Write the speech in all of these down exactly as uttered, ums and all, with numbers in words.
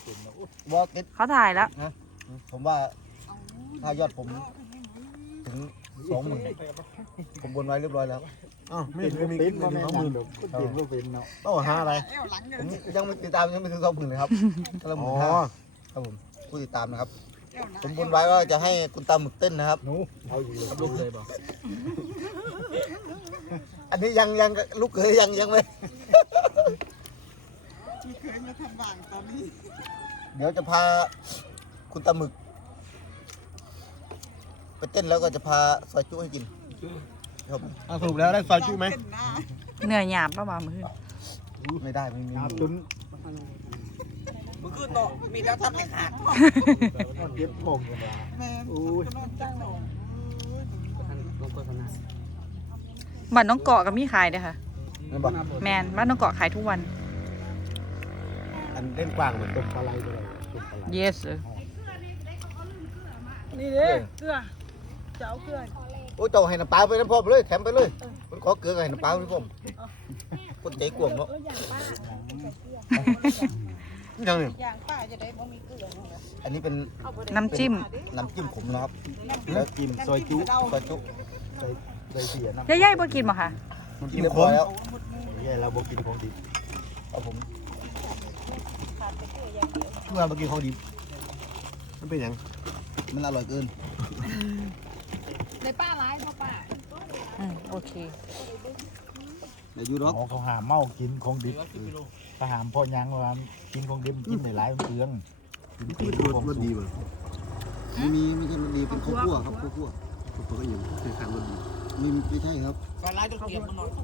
บอกติดเขาถ่ายแล้วนะผมว่าถ้ายอดผมถึงสองหมื่นผมบนไว้เรียบร้อยแล้วอ้าวไม่เคยมีคลิปมาสองหมื่นหรอกก็ติดว่าเป็นเนาะต้องหาอะไรผมยังไม่ติดตามยังไม่ถึงสองหมื่นเลยครับก็ละหอ๋มื่อนห้าครับผมผู้ติดตามนะครับผมบนไว้ว่าจะให้คุณตาหมึกเต้นนะครับหนูเอาอยู่ลูกเลยบอกอันนี้ยังยังลูกเขยยังยังไม่ที่เคยมาทำบ้านตอนนี้เดี๋ยวจะพาคุณตาหมึกไปเต้นแล้วก็จะพาซอยจุให้กินครับอ่ะสรุปแล้วได้ซอยจุไหมเหนื่อยหยาบป่ะมามือไม่ได้ไม่มีครับตุนเมื่อคืนโตมีแล้วทำให้ขาดนอนเย็บผมกันละแม่อุ้ยก็นอนจ้างหนองลงโฆษณาบ้านน้องเกาะกับมีขายเด้อค่ะนั่นบอกแมนบ้านน้องเกาะขายทุกวันอันเล่นกว้างเหมือนตกปลาไหลไปเลยตกปลาไหล yes นี่เด้เกลือเจ้าเกลือโอ้เจ้าให้น้ำปลาไปน้ำพ่อไปเลยแถมไปเลยมันขอเกลือกับให้น้ำปลาพี่ผมคนใจกวงเนาะยังเนี่ยอย่างป้าจะได้บ่มีเกลืออันนี้เป็นน้ำจิ้มน้ำจิ้มขมนะครับแล้วกินซอยจุซอยจุใส่ใส่เสียนะย่าๆบ่กินบ่ค่ะมันกิกินนเรียบขร้อมยแล้วแย่เราบอกกินของดิบเอาผมเมื่อเมื่อกี้ของดิบมันเป็นยังมันอร่อยเกินในป้าร้ายพ่อป้าอืมโอเคเดี๋ยวยูร็อกอ๋อเขาหามเมากินของดิบถ้าหามพ่อยังว่ากินของดิบกินในหลายเปลืองกินกินของรสดีป่ะไม่มีไม่ใช่รสดีเป็นข้าวคั่วครับข้าวคั่วผมก็ยังเคยทานรสดีไม่ไม่ใช่ครับก่อนไล่จนเตรียมมันนอน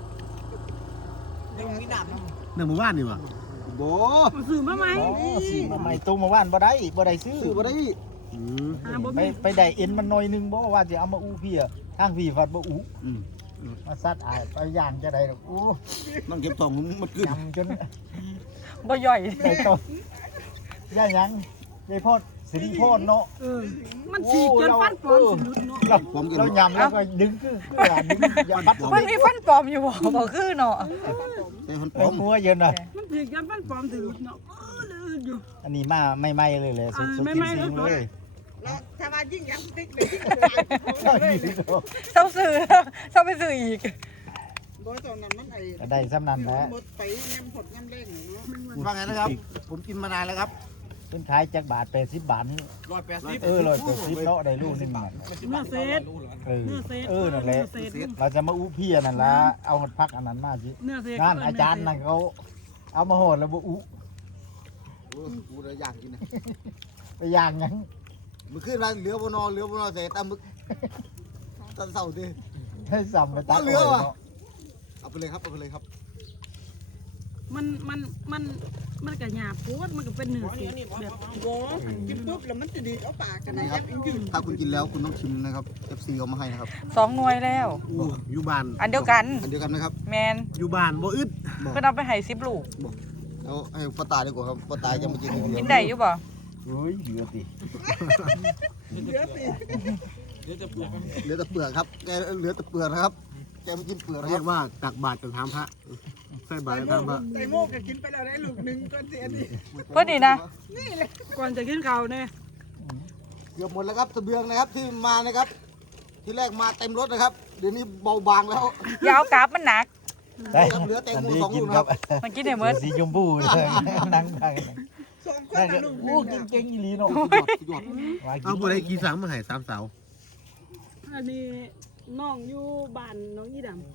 ยังมีน้ำนะในหมู่บ้านนี่วะโบซื้อมาไหมอ๋อซื้อมาใหม่ตู้มาว่านบ่ได้บ่ได้ซื้อซื้อมาได้อืมไปไปได้เอ็นมันหน่อยนึงบ่ว่าจะเอามาอู้เพียทางพี่ฟัดบ่อู้อืมมาซัดอายไปย่างจะได้ดอกอู้น้องเก็บทองมันขึ้นยำจนบ่ย่อยได้ต้นย่าหยังยายพอดสิริพรเนาะเออมันฉีกจนฟันปลอมสิลุดเนาะเราเรายำแล้วก็ดึงคือคือหลานดึงยำปัดมันมีฟันปลอมอยู่บ่บ่คือเนาะใช่คนปลไอ้อมหัวเย็นอ่ะมันฉีกจนฟันปลอมสิลุดเนาะเออลื่นอยู่อันนี้มาไม่ไหม้เลยเลยสุดสุดจริงๆเลยแล้วถ้าว่ายิ่งยังติ๊กเลยเจ้าดีโตเศร้าซื้อเศร้าไปซื้ออีกบ่ตอนนั้นมันไอ้ก็ได้ซ้ำนั้นแหละหมดไปยำผดยำแดงเนาะว่าไงนะครับ ผมกินมานานแล้วครับเป็นขายจากบาทแปดสิบบาทนี่ร้อยแปดสิบเออร้อยแปดสิบเนาะได้ลูกนึงเนื้อเซตเออเนื้อเซตเออนั่นแหละเนื้อเซตเราจะมาอู้เพียนั่นละเอาพักอันนั้นมาสิเนื้อเซตงานอาจารย์นั่นเขาเอามาโหดแล้วบ่อู้กูเลยอยากกินนะไปย่างหยังมึงขึ้นมาเหลือบนอนเหลือบนอนเสร็จตามมึกตอนเสาร์ดิให้ซ้ำไปตัดเหลือว่ะเนาะเอาไปเลยครับเอาไปเลยครับมันมันมันมันก็หยาบโพดมันก็เป็นเนื้อเซตแบบโว้กินปุ๊บแล้วมันจะดีดเอาปากกันนะนี่ครับยับยืนถ้าคุณกินแล้วคุณต้องชิมนะครับ เอฟ ซี เอามาให้นะครับสองหน่วยแล้วอยู่บ้านอันเดียวกันอันเดียวกันนะครับแมนอยู่บ้านบ่อึดเพิ่นเอาไปให้สิบลูกเอาให้ป้าตาดีกว่าครับป้าตาจะมากินอย่างเดียวกินได้อยู่บ่เฮ้ยเหลือติเดี๋ยวสิเดี๋ยวจะปลูกเหลือแต่เปลือกครับแกเหลือแต่เปลือกนะครับแกไม่กินเปลือกนะคเรีรัยบกว่าตักบาตรกับทำพระใส่บาตรกับทำพระไก่โมกก็กินไปแล้วได้ลูกหนึ่งก่อนเสียดิเพิ่นนี่นะนี่เลยก่อนจะกินข้าวเนี่ยเกือบหมดแล้วครับเสบียงนะครับที่มานะครับ ที่แรกมาเต็มรถนะครับ เดี๋ยวนี้เบาบางแล้วอย่าเอากราฟมันหนักได้เหลือแตงโมอันนี้สองกิลูนกคครัรับ บมันกินได้หมดสีชมพูเลยนั่งไปสองคนนั่งนะลูกหโอ้นึ่งเก่งๆอีหลีเนาะสุดยอดเอาบ่ได้กี่สังมาให้สามเสาอันนี้น้องอยู่บ้านน้องยี่ดำ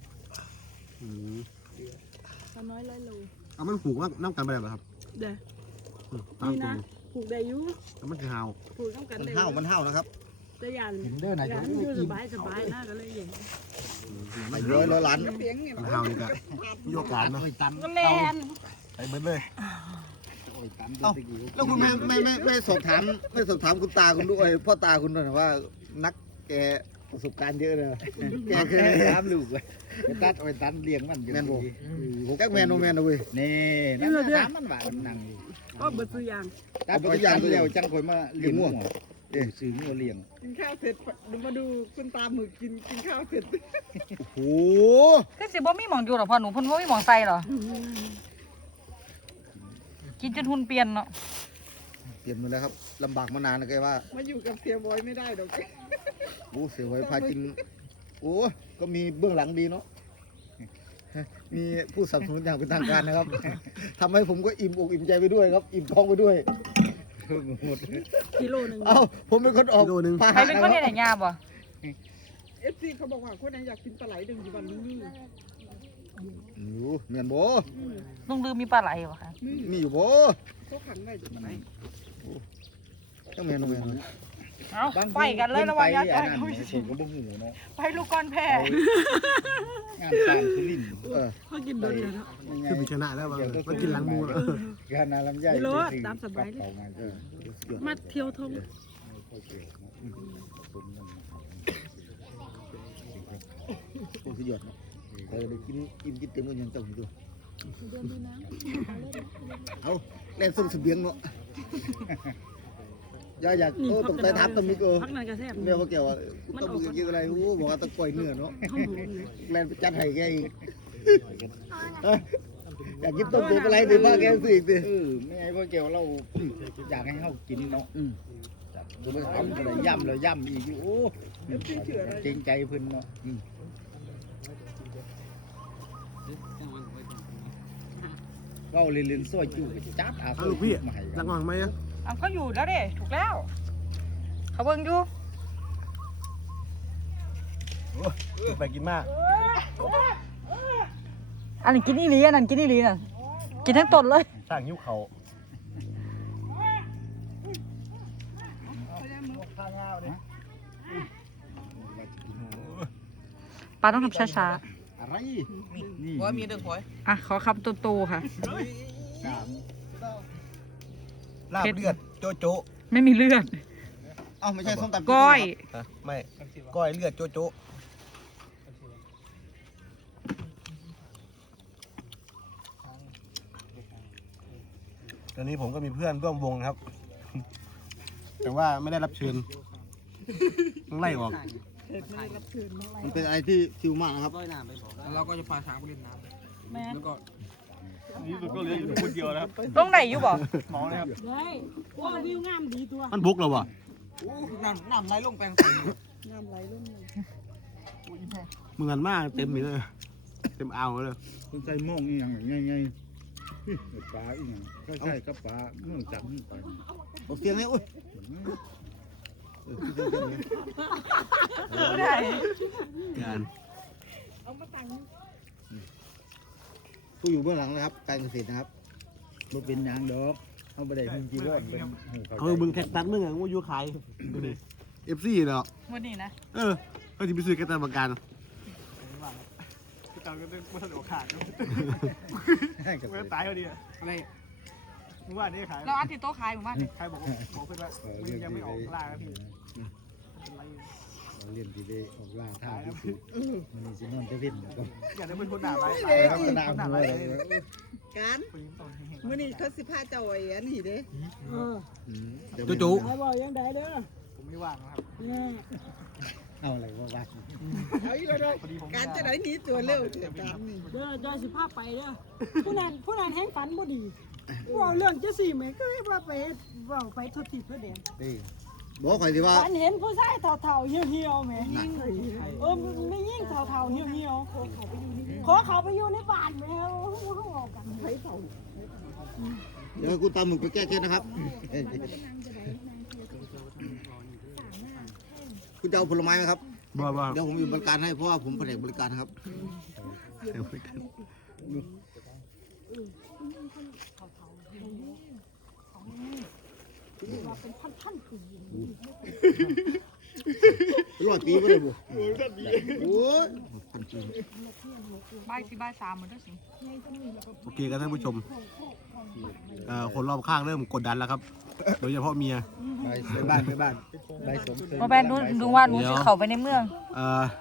ตาน้อยร้อยโลเอามันผูกว่าน้ำกันไปแล้วครับเด้ตามนี่ตรนะงผูกได้อยู่แล้วมันคือหาวผูกต้องกันมันได้เห่ามันเห่านะครับแต่ยันกินเด้อนะยัจ๊ะนอยู่สบายสบายนะก็เลยอย่างไปร้อยร้อยล้านเสียงเนี่ยมันหาวนี่ก็มีโอกาสเนาะก็แมนไปเบิดเลยเอ้าแล้วคุณไม่ไม่ไม่ไม่สอบถามไม่สอบถามคุณตาคุณด้วยพ่อตาคุณด้วยนะว่า นักแกประสบการณ์เยอะเลยแกเคยตามลูกเลยไปตัดเอาไปตัดเลี้ยงมันแมนโบผมแก๊กแมนโนแมนนะเว้ยนี่นั่นน้ำมันหวานนั่งก็เบิดตัวอย่างตัดไปตัดแล้วจังคอยมาเลี้ยงม่วงเออซื้องัวเลี้ยงกินข้าวเสร็จมาดูคุณตาหมึกกินกินข้าวเสร็จโอ้คือสิบ่มีหม่องอยู่หรอกพ่อหนูเพิ่นบ่มีหม่องใส่หรอ กิกินจนหุ่นเปลี่ยนเนาะเปลี่ยนมาแล้วครับลำบากมานานนะแกว่ามาอยู่กับเสียบอยไม่ได้ดอกโอ้เสียไว้พากินโอ้ก็มีเบื้องหลังดีเนาะมีผู้สนับสนุนอย่างเป็นทางการนะครับทำให้ผมก็อิ่มอกอิ่มใจไปด้วยครับ อิ่มท้องไปด้วยกิโลหนึ่งเอ้าผมเป็นคนออกพาใครหะเป็นนะคนคเฮ็รับดให้ยาบ่เอฟซีเขาบอกว่าคนไหนอยากกินปลาไหลดึงอยู่วันนี้นี่โอ้เมียนโบลุงลืมมีปลาไหลบ่คะมีอยู่โบเขาขังไว้อยู่ไหนต้องเมียนต้องเมียนเอาไปกันเลยระวังยาตายผมก็บ่หูเนาะไปลูกก้อนแพ้งานการคือลิ้นเออเขากินโดนเลยเนาะคือมีชนะแล้วบางมันกินหลังมูแล้วงานนาลำไยกิโลตามสบายเลยเออมาเที่ยวทงโอ้สุดยอดเนาะเออได้กินอิ่มกินเต็มกันยังเจ้าอยู่ด้วยเอาเล่นส่งเสบียงเนาะอย่าอยากโอ้ต้องไปทับต้องมีเออพักนานกระแทบเนี่ยเขาแกว่าต้องมีกินอะไรโอ้บอกว่าต้องปล่อยเนื้อเนาะข้าวหมูเลยแลนไปจัดให้แกอีกเอ้ยอยากกินต้มเป็ดอะไรดีบ้างแกสิอีกดิเออไม่ไงพ่อแกวเราอยากให้เขากินเนาะอืมจะไปทำอะไรย่ำแล้วย่ำอีกอยู่โอ้เกรงใจเพิ่นเนาะก็เรียนๆซอยจู่จัดอาเอาลูกพี่มาให้หลังวังไหมอ่ะเอาเขาอยู่แล้วเด้ถูกแล้ว เขาเบิ่งอยู่ไปกินมากอันนี้กินอีหลีอันนั้นกินอีหลีน่ะกินทั้งต้นเลยสร้างยิ้วเขาปลาต้องทำช้าอะไรนี่พอยมีเด้อพอยๆอ่ะขอคำโตๆค่ะสามลาบเลือดโจโจไม่มีเลือดเอ้าไม่ใช่ส้มตำก้อยไม่ก้อยเลือดโจโจตอนนี้ผมก็มีเพื่อนร่วมวงครับ แต่ว่าไม่ได้รับเชิญต้องไล่ออกมันเป็นอะไรที่ชิวมากนะครับแล้วเราก็จะพาช้างไปเล่นน้ำแม่แล้วก็นี่ก็เหลืออยู่คนเดียวนะครับลงไหนอยู่บ่หมอนะครับได้ว่าวิวงามดีตัวมันบุกเราวะน้ำน้ำไหลลงแปลงงามไหลลุ่มเลยเหมือนมากเต็มเลยเต็มอ่าวเลยคนใจมองอีหยังไงไงปลาอีหยังก็ใช่กับปลาเมื่อจับไปเอาเสียงให้อุ้ยผู้ใดงานเอามาตังผู้อยู่เบื้องหลังนะครับ การเกษตรนะครับบ่เป็นหยังดอกเอาไปได้หุ่นจีรอดเป็นหูเขาบึงแท็กตันมึงอ่ะว่าอยู่ขายเอฟซีเนาะวันนี้นะเออเขาจะไปซื้อแกตันประกันให้กับไม่ตายพอดีอะไรเมื่อวานนี้ขายเราอันที่โต๊ะขายหมู่บ้านใครบอกบอกเพื่อนว่ามึงยังไม่ออกล่าพี่เราเรียนที่ได้ออกล่าท่าที่สุดมันนี่สินอนจะเล่นก็อยากได้เป็นคนด่าไรลักษณะหัวเลยกันมื้อนี้เขาสิพาเจ้าไอ้อันนี้เด้เออจุจุไอ้บอกยังได้เด้อผมไม่ว่างนะครับแน่เอาอะไรว่าว่าเอาอีกแล้วเด้อการจะได้หนีตัวเร็วเด้อกันเด้อจอยสิพาไปเด้อผู้นั้นผู้นั้นแฮงฝันบ่ดีว่าเรื่องจะสิแม่ก็ว่าไปเว้าไปทุติเพื่อแดงบอกข่อยสิว่าฝันเห็นผู้ชายเฒ่าๆเหี่ยวๆแหม่เออไม่ยิ่งเฒ่าๆเหี่ยวๆขอเขาไปอยู่ในบ้านแม่เฮาออกกันไปเฒ่าเดี๋ยวให้คุณตามหมึกไปแก้เคล็ดนะครับ คุณจะเอาผลไม้ไหมครับบ้าบ้าเดี๋ยวผมอยู่บริการให้เพราะว่าผมแผนกบริการนะครับว่าเป็นพันๆปีร้อยปีไม่ได้บุโอ้ยพันปีบ่ายสิบ่ายสามหมดแล้วสิโอเคครับท่านผู้ชมเอ่อคนรอบข้างเริ่มกดดันแล้วครับ โดยเฉพาะเมียไปไปบ้านไปบ้านไปสมบ่แม่นดูดูว่าหนูสิเข้าไปในเมืองเอ่อ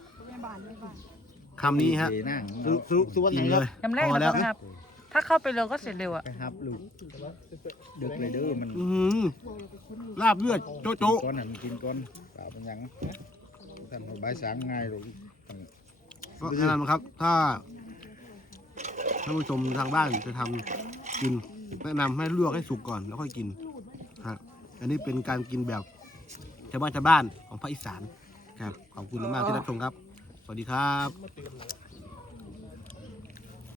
คำนี้ฮะนั่งสุสุสุวรรณไหนกินคเลรับยยำแรกพอนะแล้วครับ ถ้าเข้าไปเร็วก็เสร็จเร็วอ่ะไปฮับลูกดึกเลยเด้อมันอื้อหือลาบเลือดโจโจก้อนหันกินก้อนเปล่าเป็นหยังท่านใบสางง่ายหรอกก็แนะนำนะครับ ถ้าท่านผู้ชมทางบ้านจะทำกินแนะนำให้ลวกให้สุกก่อนแล้วค่อยกินฮะอันนี้เป็นการกินแบบชาวบ้านชาวบ้านของภาคอีสานครับขอบคุณมากที่รับชมครับ สวัสดีครับ